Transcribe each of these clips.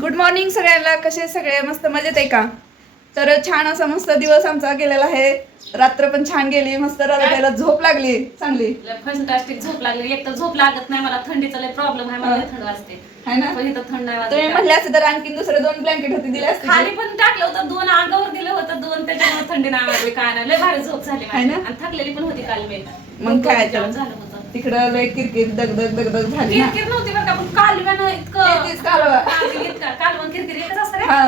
Good morning सगळ्यांना. कसे सगळे? मस्त मजेत आहे का? तर छान असा मस्त दिवस आमचा गेलेला आहे. रात्र पण छान गेली. मस्त झोप लागली. चांगली. फंटास्टिक झोप लागली. एक तर झोप लागत नाही. मला थंडीचा लय प्रॉब्लेम आहे. मला थंड वाजते. है ना? पण इथं थंड नाही तुम्ही वाजत. म्हणले असते तर आणखी दुसरे दोन ब्लँकेट होते. दिले असते खाली पण टाकलं होतं. दोन अंगावर दिलं होतं. दोन त्याच्यामुळे थंडी नाही वाजली. काय नाही. लय भारी झोप झाली माझी. है ना? आणि थकलेली पण होती काल मी. मग काय तर? झालं होतं. तिकडं लय किरकिर दगदग दगदग झाली ना. किरकिर नव्हती बरं का पण कालव्यानं इतकं तेच कालवा. काल- इतकं- कालवण किरकिर एकच असतं रे. हा.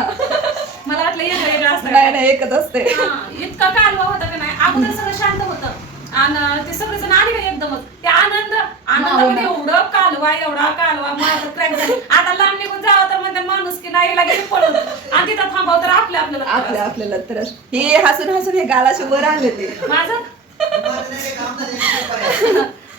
मला वाटलं वेगळं वेगळं असतं नाही का? नाही एकच असते. हा, इतका कालवा होता का नाही? अगोदर सगळं शांत होतं. आणि ते सगळे जण आले का एकदमच? ते आनंद आनंदामध्ये एवढं कालवा एवढा कालवा माझं क्रॅक झाली. आता लांब निघून जावं तर म्हणते माणूस की नाही लागेल पळून. आणि तिथं थांबावं तर आपल्या आपल्याला आपल्या आपल्याला तर हे हसून हसून हे गालाचे वर आले ते. माझं?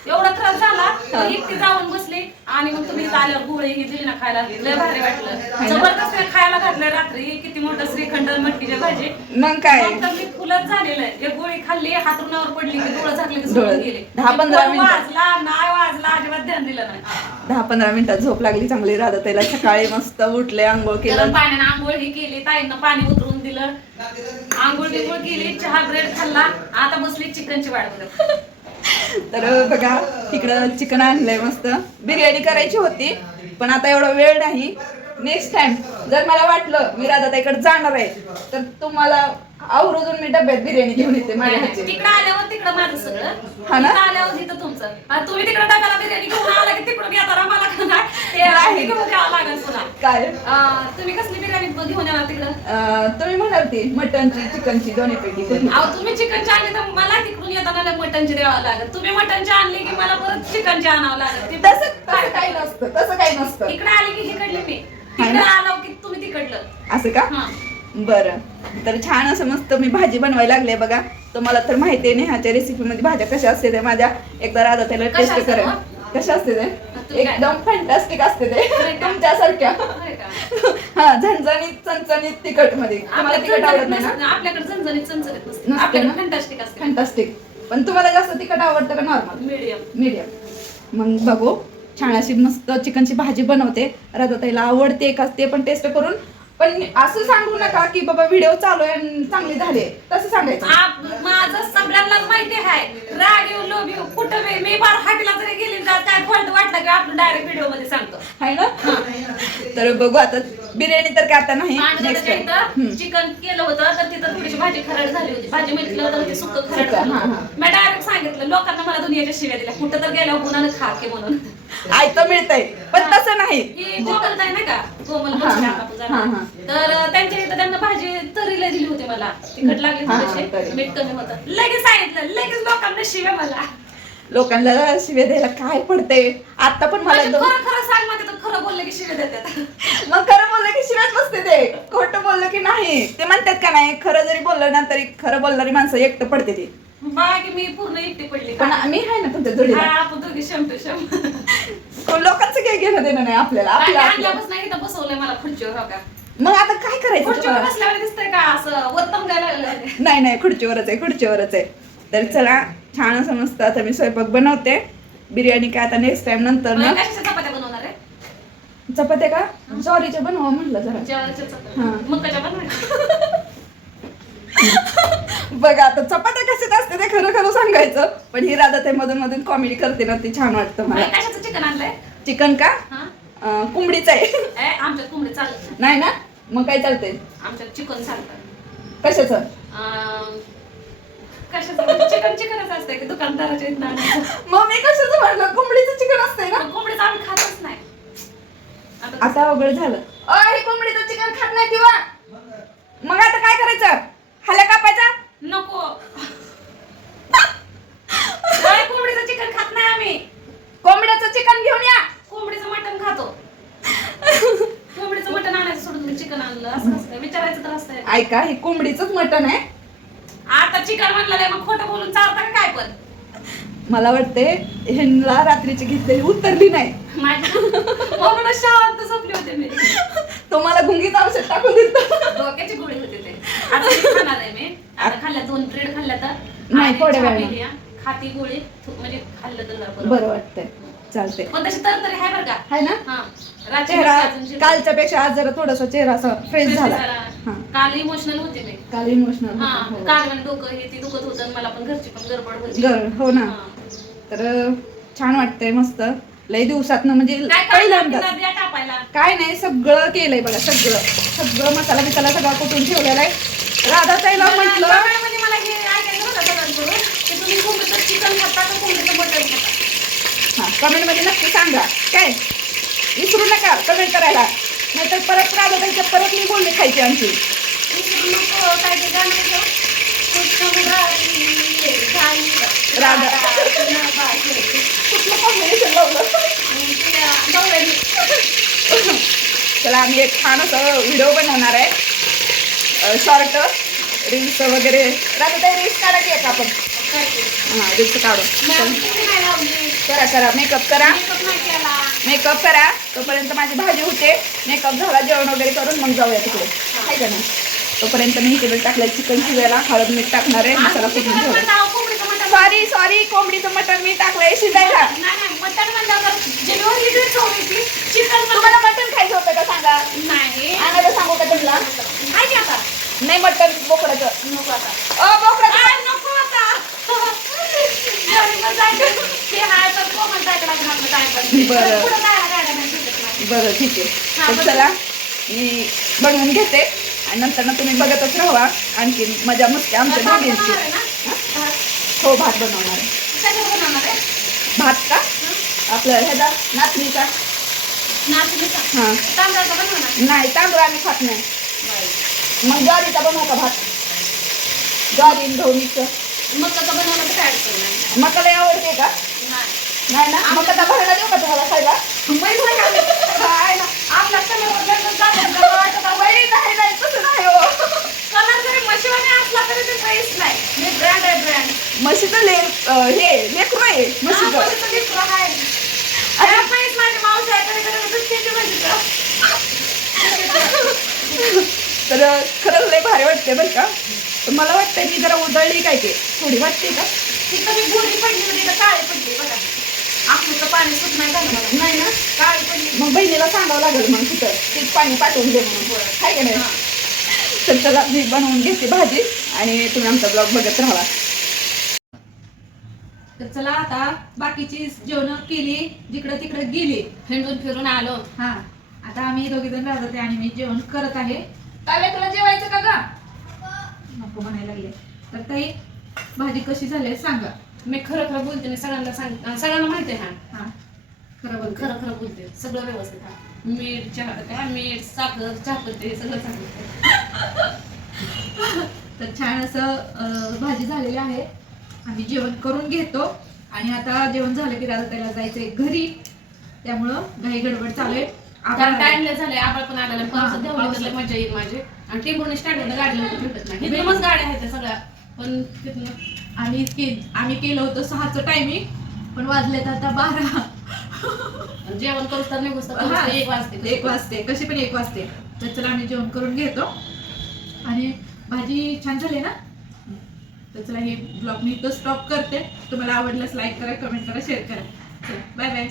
एवढा त्रास झाला तर एकटी जाऊन बसली आणि मग तुम्ही आल्यावर गोळी ही दिली ना खायला. लय भारी वाटलं. जबरदस्त हे खायला घातलं रात्री. किती मोठं श्रीखंड मटकीची भाजी. मग काय? तर मी फुलच झालेलं आहे. एक गोळी खाल्ली हातरुणावर पडली की डोळं झाकले की डोळं. सोडून गेले. दहा पंधरा मिनिटं. वाजला नाही वाजला अजिबात ध्यान दिलं नाही. दहा पंधरा मिनिटात झोप लागली चांगली. राहत त्याला सकाळी मस्त उठले आंघोळ गरम केलं पाण्याने आंघोळ ही केली. ताईनं पाणी उतरून दिलं. आंघोळ बिंघोळ केली चहा ब्रेड खाल्ला. आता बसली चिकनची वाट बघत. तर बघा तिकडं चिकन आणलंय मस्त. बिर्याणी करायची होती पण आता एवढा वेळ नाही. नेक्स्ट टाइम जर मला वाटलं मी राधाताईकडे जाणार आहे तर तुम्हाला आवरून मी डब्यात बिर्याणी घेऊन येते माझ्या हातची. तिकडे आल्यावर तिकडं माझं सगळं. हा ना? इथं आल्यावर इथं तुमचं. आणि तुम्ही तिकडे डब्याला बिर्याणी घेऊन आला की तिकडून येताना मला? नाही. ते. घेऊन लागेल पुन्हा काय? अं, तुम्ही कसली बिर्याणी घेऊन येणार तिकडं? अं, तुम्ही म्हणाल ती मटनची चिकनची दोन्ही पैकी? अहो तुम्ही चिकनची आणली तर मला तिकडून येताना लय मटनची द्यावं लागेल. तुम्ही मटनची आणली की मला परत चिकनची आणावं लागेल. ते तसं तसं काही नसतं तसं काही नसतं. इकडे आली की इकडले मी. तिकडे? आलो की तुम्ही तिकडलं. असं का? हा. बरं. तर छान असं मस्त मी भाजी बनवायला लागले बघा. तुम्हाला तर माहिती आहे नेहाच्या रेसिपी मध्ये भाज्या कशा असते ते. माझ्या एकदा राधा त्याला टेस्ट करेल? कशा असते ते? एकदम फॅन्टॅस्टिक असते ते? तुमच्यासारख्या? हा झणझणीत चणचणीत तिखटमध्ये तुम्हाला तिखट आवडत नाही ना. आपल्याकडे झणझणीत नसते. आपल्याकडे? फॅन्टॅस्टिक असते. फॅन्टॅस्टिक पण तुम्हाला जास्त तिखट आवडतं का नॉर्मल मीडियम मीडियम मग बघू. छान अशी मस्त चिकनची भाजी बनवते. राधाताईला आवडते का ते पण टेस्ट करून पण असं सांगू नका की बाबा व्हिडिओ चालू आहे चांगली झाली. तसं सांगायचं आप- माझं सगळ्यांनाच माहिती आहे. राग येऊ लोभ येऊ कुठं बी मी बार हाटीला जरी गेली तर काय फॉल्ट वाटलं की आपण डायरेक्ट व्हिडिओमध्ये सांगतो. आहे ना तर बघू आता बिर्याणी तर काय आता नाही. नेक्स्ट टाइम चिकन केलं होतं तर तिथं थोडीशी भाजी खरड झाली होती. भाजी म्हटलं होतं ते सुक्क खरड हा. हा. मी डायरेक्ट सांगितलं लोकांना मला दुनियाच्या शिव्या दिल्या. कुठं तर गेल्यावर गुन्हानं खा की म्हणून. आयतं मिळतंय पण तसं नाही. ही नाही का? कोमल हा. आपण. हा. तर त्यांच्या इथं त्यांना भाजी तरीला दिली होती मला. तिखट लागली हा, हा, थोडीशी. मीठ कमी होतं. लगेच सांगितलं लगेच लोकांना शिव्या मला. लोकांना शिवे द्यायला काय पडते आता पण मला म्हणजे दोन खरं खरं सांग मग तिथं खरं बोलले की शिव्या देतात. मग खरं बोललं की शिव्याच बसते ते. खोटं बोललं की नाही. ते म्हणतात का नाही खरं जरी बोललं ना तरी खरं बोलणारी माणसं एकटं पडते ते. बाकी मी पूर्ण एकटी पडली. पण मी आहे ना तुमच्या जोडीला. हा, आपण दोघी कोण लोकांचं काही घेणं देणं नाही आपल्याला. आपलं आपलं आणल्यापासून इथं बसवलंय मला खुर्चीवर हो का? मग आता काय करायचं खुर्चीवर तुम्हाला? बसल्यावर दिसतंय का? असं वत्तम लागलंय. नाही नाही खुर्चीवरच आहे खुर्चीवरच आहे. तर चला छान असं मस्त आता मी स्वयंपाक बनवते. बिर्याणी काय आता नेक्स्ट टाइम नंतर ना. कशाच्या चपात्या बनवणार आहे? चपात्या का? ज्वारीच्या बनवा म्हटलं जरा. ज्वारीच्या हा. मग कशा बनवायच्या? बघा आता चपात्या कशात असते ते खरं खरं सांगायचं पण ही राधा ते मधून मधून कॉमेडी करते ना ती छान वाटतं मला. कशाचं चिकन आणलंय? चिकन का? हा. अं, कोंबडीचं आहे. ए, आमच्यात कोंबडी चालत नाही. नाही ना? मग काय चालतंय? आमच्यात चिकन चालतं. कशाचं? अं, कशाचं? म्हणजे चिकन चिकनच असतंय की दुकानदाराच्या आणायचं. मग मी कशाचं म्हणलं? कोंबडीचं चिकन असतंय ना? पण कोंबडीचं आम्ही खातच नाही. आता आता अवघड झालं. अय कोंबडीचं चिकन खात नाही किंवा? मग आता काय करायचं? हाल्या कापायचा नको. कोंबडीचं चिकन खात नाही आम्ही. कोंबड्याचं चिकन घेऊन या. कोंबडीचं मटण खातो. कोंबडीचं मटण आणायचं सोडून तुम्ही चिकन आणलं. असं असतं. विचारायचं तर असतंय ऐका हे कोंबडीचंच मटण आहे. आता चिकन म्हणलं नाही मग खोटं बोलून चालतं का काय पण? मला वाटते ह्यांना रात्रीची घेतलेली उतरली नाही. माझ्या म्हणूनच शांत झोपले होते मी. तुम्हाला गुंगीच औषध टाकून दिलं डोक्याची गोळी होते ते. आता मी खाणार आहे मी. आता दोन ब्रेड तर नाही, आणि थोड्या चहा वेळानं. पिली, हा. खाती गोळी थु- म्हणजे खाल्लं तर जरा बरं बरं वाटतंय. चालते पण तशी तर तरी आहे बरं का? हाय ना? हा. रात्री चेहरा अजून शिरली. कालच्या पेक्षा आज जरा थोडासा चेहरा असा फ्रेश झाला. हा. काल इमोशनल होते मी. काल इमोशनल हा. काल म्हणजे डोकं हे ते दुखत होतं आणि मला पण घरची पण गडबड होती. हो ना. हा. तर छान वाटतंय मस्त. लय दिवसातनं म्हणजे काय पहिल्यांदा काय द्या कापायला काय नाही सगळं केलंय बघा सगळं. सगळं मसाला बिसाला सगळा कुठून ठेवलेला आहे. राधाताईला म्हटलं मला हे ऐकायचं होतं सगळ्यांकडून की तुम्ही कोंबडीचं चिकन खाता का कोंबडीचं खाता? हा कमेंटमध्ये नक्की सांगा. काय? विसरू नका कमेंट करायला. नाहीतर परत राधाताईच्या परत मी बोलले खायची आमची विसरू नको काय ते गाणं झाली गं. राधा. कुठलं कॉम्बिनेशन लावलं? आणि त्या. चला आम्ही एक छान असं व्हिडिओ बनवणार आहे. शॉर्ट रील्स वगैरे. राधाताई रील्स काढा की आपण. ते? हा रील्स काढू. करा करा. मेकअप करा. मेकअप करा. तोपर्यंत माझी भाजी होते. मेकअप झाला जेवण वगैरे करून मग जाऊया तिकडे. आहे का नाही? तोपर्यंत मी इकडे टाकलं चिकन शिजायला हळद मीठ टाकणार आहे. मसाला कुठून ठेवला सॉरी सॉरी कोंबडीचं मटण मी टाकलंय शिजायला. चिकन तुम्हाला मटण खायचं होतं का सांगा नाही आणायला सांगू का तुम्हाला आहे की आता नाही मटण बोकडाचं नको आता अ बोकडाचं आ, नको आता पण जायचं. ते हाय तर. बरं. पुढं जायला गाड्या नाही भेटत नाही. बरं ठीक हा, आहे तर बरं. चला मी बनवून घेते आणि नंतर ना तुम्ही बघतच राहा आणखी मजा मस्ती आमच्या भात दोघींची बनवणार आहे ना? भात. हो भात बनवणार आहे कशाचं बनवणार आहे? भात का? आपलं ह्याचा नाचणीचा नाचणीचा. हां तांदळाचा बनवणार? नाही तांदूळ आम्ही खात नाही. मग ज्वारीचा बनवू का भात ज्वारी गहू मिक्स मग कसं बनवलं तर काय अडचण नाही. मकाला आवडते का नाही. नाही ना मकाचा भरायला देऊ का तुम्हाला खायला नाही ना. बाई, नाही नाही तसं नाही हो कलर जरी असला तरी ते नाही. मी brand आहे brand. म्हशीचं ले हे लेकरू आहे म्हशीचं म्हशीचं लेकरं आहे. अरे, माझी आहे, तरी म्हशीचं. तर खरंच लय भारी वाटते बरं का. तर मला वाटतंय मी जरा उधळली काय ते. थोडी वाटते का? तिथं मी गोरी पडली तर काळी पडली बघा. आखूचं पाणी सुट नाही झालं मला नाही ना? काळी पडली. मग बहिणीला सांगावं लागेल मग तिथं. तीच पाणी पाठवून दे म्हणून. हाय. का नाही. तर चला मी बनवून घेते भाजी आणि तुम्ही आमचा ब्लॉग बघत राहा. तर चला आता बाकीची जेवण केली जिकडं तिकडं गेली हिंडून फिरून आलो. हा. आता आम्ही दोघी जण राहत होते आणि मी जेवण करत आहे. काय तुला जेवायचं का गा? नको म्हणायला लागले. तर ताई भाजी कशी झाली आहे सांगा. मी खरं खरं बोलते मी सगळ्यांना सांग सगळ्यांना माहिती आहे हा. हा खरं बोल खरं खरं बोलते सगळं व्यवस्थित हा मीठ चहा काय मीठ साखर चहापत्ती सगळं सांगते तर छान असं भाजी झालेली आहे. आम्ही जेवण करून घेतो. आणि आता जेवण झालं की राधा त्याला जायचंय घरी. त्यामुळं घाई गडबड चालू आहे. टाइमला झाले आबाळ पण आलेला पावसात. कसली मजा येईल माझी. आणि टेबल स्टँडवर गाडी लवकर भेटत नाही. एकदमच गाड्या आहेत त्या सगळ्या. पण तिथनं. आम्ही आम्ही केलं होतं सहाचं टायमिंग पण वाजलेत आता बारा. जेवण करूच तर हा, तर एक वाजते. एक वाजते. कशी पण एक वाजते. तर चला आम्ही जेवण करून घेतो. आणि भाजी छान झाली ना? तर चला हे ब्लॉग मी इथं स्टॉप करते. तुम्हाला आवडल्यास लाईक करा कमेंट करा शेअर करा. Bye bye